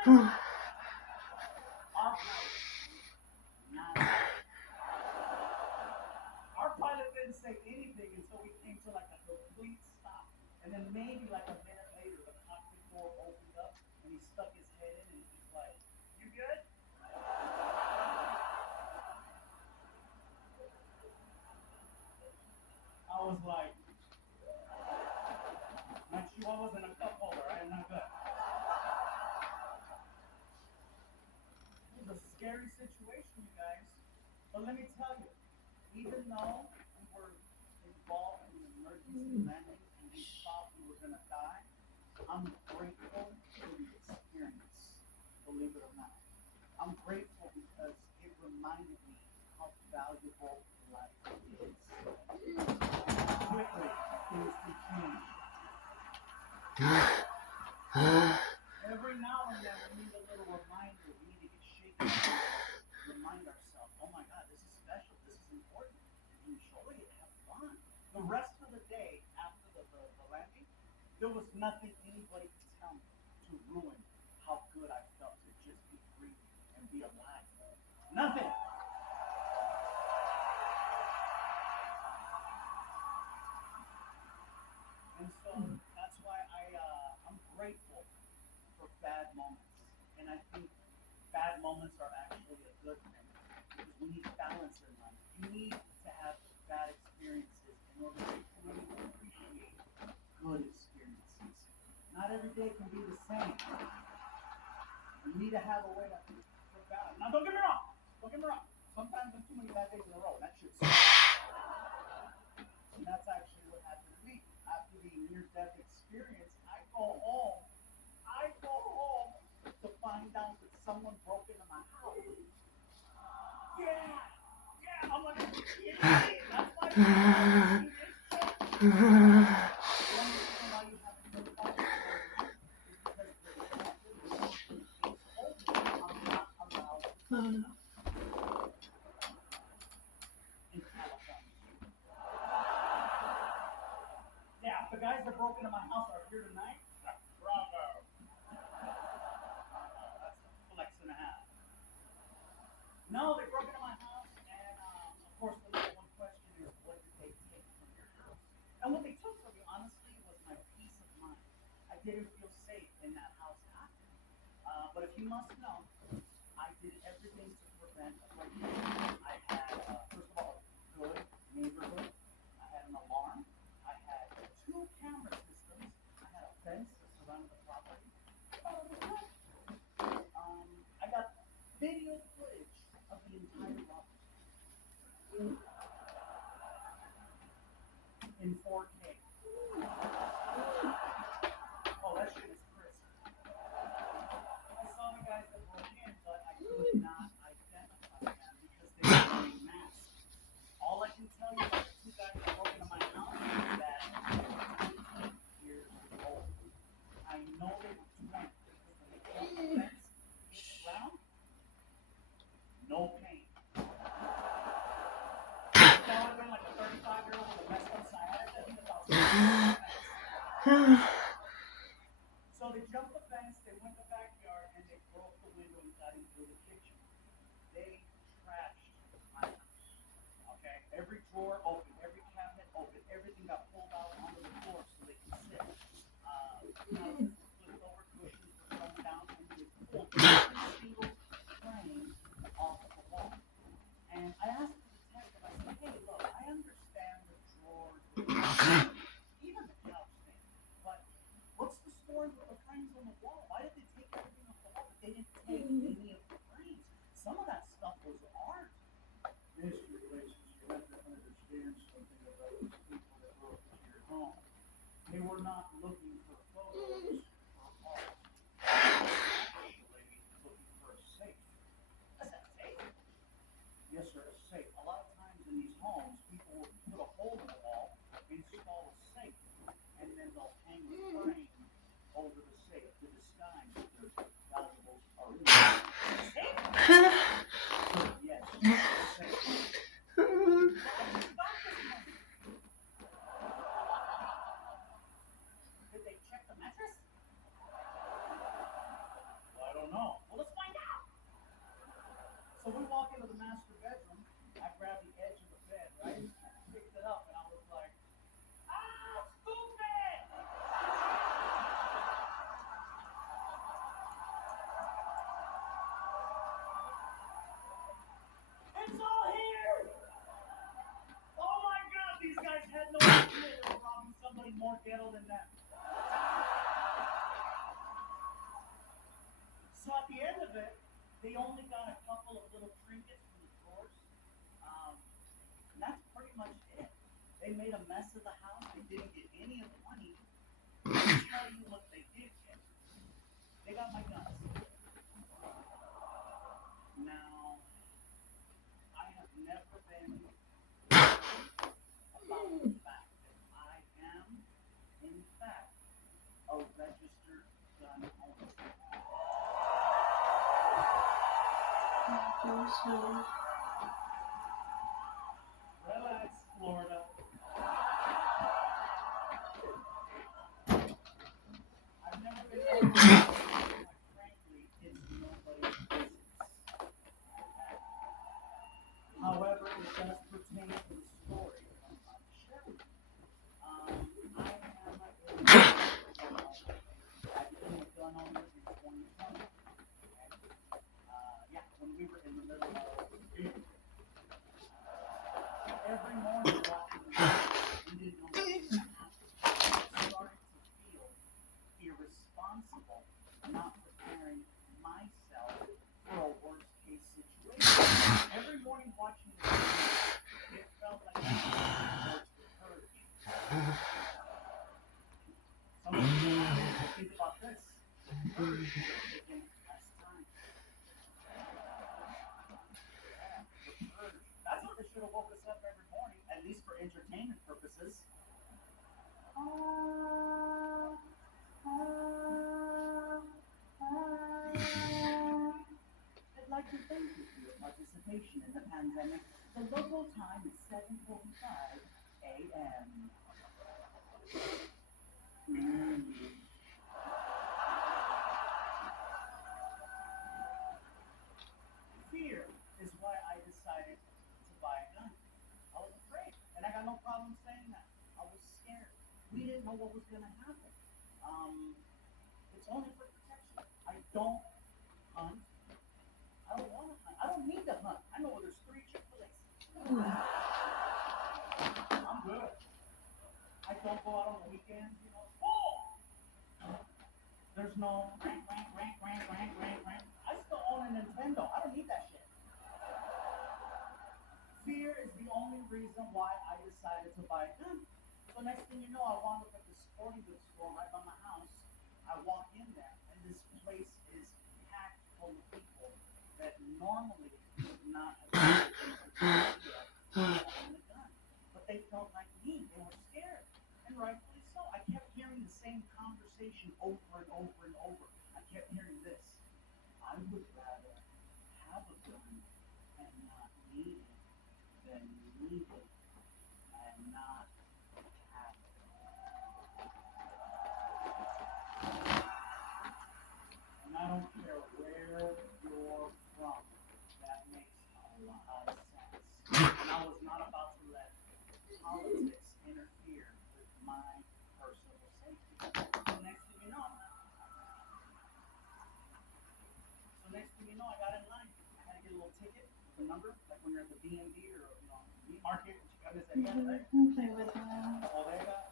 Our pilot, not our pilot didn't say anything until we came to like a complete stop. And then maybe like a minute later, the cockpit door opened up and he stuck his head in and he's like, "You good?" I was like, "My chihuahua's in a cup holder. I am not good." It was a scary situation, you guys. But let me tell you, even though we were involved in an emergency landing and we thought we were going to die, I'm grateful for the experience, believe it or not. I'm grateful because it reminded me how valuable life is. How quickly things can change. Every now and then we need a little reminder. We need to get shaken up, remind ourselves, oh my God, this is special, this is important. Enjoy it, have fun. The rest of the day after the landing, there was nothing anybody could tell me to ruin how good I felt to just be free and be alive. Nothing. And so that's why I'm grateful for bad moments. And I think bad moments are actually a good thing because we need balance in life. You need to have bad experiences in order to truly appreciate good experiences. Not every day can be the same. You need to have a way to balance. Now, don't get me wrong. Don't get me wrong. Sometimes there's too many bad days in a row. That shit sucks. And that's actually what happened to me. After the near-death experience, I go home to find out that someone broke into my house. Yeah, yeah, I'm like, yeah, that's why you do this shit. The only reason why you haven't heard about it is because the detective told me I'm not allowed to come in California. Yeah, if the guys that broke into my house are here tonight, bravo. That's a flex and a half. No, they broke into my house, and of course, the number one question is, what did they take from your house? And what they took from me, honestly, was my peace of mind. I didn't feel safe in that house after. But if you must know, I did everything to prevent a break-in. I had, first of all, a good neighborhood. I had an alarm. I had two camera systems. I had a fence that surrounded the property. I got video footage of the entire robbery in 4K. Oh, that shit is crisp. I saw the guys that broke in, but I could not identify them because they were wearing masks. All I can tell you about the two guys that broke into my house is that they were 19 years old. I know they were 20 because when they jumped the fence, hit the ground, no pain. If that would have been like a 35-year-old with a messed up sciatica, he'd have thought something. So they jumped the fence, they went to the backyard, and they broke the window and got into the kitchen. They trashed my house. Okay? Every drawer open, every cabinet open, everything got pulled out onto the floor so they could sit. Couches were flipped over, cushions were thrown down, and they pulled every single frame off of the wall. And I asked the detective, I said, hey, look, I understand the drawers, even the couch thing, but what's the story with the frames on the wall? Why did they take everything off the wall, but they didn't take any of the frames? Some of that stuff was art. Mr. Relations, you have to understand something about these people that broke into your home. They were not looking for photos or art. They were actually looking for a safe. I said, safe? Yes, sir, a safe. A lot of times in these homes, people will put a hole in the wall, install a safe, and then they'll hang a frame over the safe to disguise that their valuables are in there. Safe? Yes, safe. Well, I just found this one. So we walk into the master bedroom. I grabbed the edge of the bed, right? Picked it up, and I was like, ah, stupid! It's all here! Oh my god, these guys had no idea they were robbing somebody more ghetto than them. So at the end of it, they only got a couple of little trinkets from the drawers. And that's pretty much it. They made a mess of the house. They didn't get any of the money. Let me tell you what they did get. They got my guns. Now, I have never been about the fact that I am, in fact, a registered gun owner. Relax, Florida. I've never been able to, frankly, it's nobody's business. However, it does pertain to the story I'm about to share with you. I am a I became a gun owner in 2020. Yeah, when we were in the middle of every morning walking the street, we didn't know what was going to happen. I started to feel irresponsible not preparing myself for a worst case situation. Every morning watching the news, it felt like I was towards the purge. Some of you think about this. The purge would have taken less time. Yeah, the purge. That's what they should have woke us up every morning, at least for entertainment purposes. I'd like to thank you for your participation in the pandemic. The local time is 7:45 a.m. Fear is why I decided to buy a gun. I was afraid, and I got no problem saying that. I was scared. We didn't know what was going to happen. It's only for protection. I don't hunt. I don't want to hunt. I don't need to hunt. I know there's 3 Chick-fil-A's. I'm good. I don't go out on the weekends, you know. Oh! There's no rank. I still own a Nintendo. I don't need that shit. Fear is the only reason why I decided to buy a gun. So next thing you know, I wound up at the sporting goods store right by my house. I walk in there, and this place is packed full of people that normally would not have been to own a gun. But they felt like me. They were scared. And rightfully so. I kept hearing the same conversation over and over and over. I kept hearing this. I would rather have a gun and not need it than need it and not have it. And I don't care where you're from. That makes a lot of sense. And I was not about to let politics interfere with my personal safety. So next thing you know, I got in line. I had to get a little ticket with a number, like when you're at the BND or meat market, Chicago, right? Play with that. Bodega.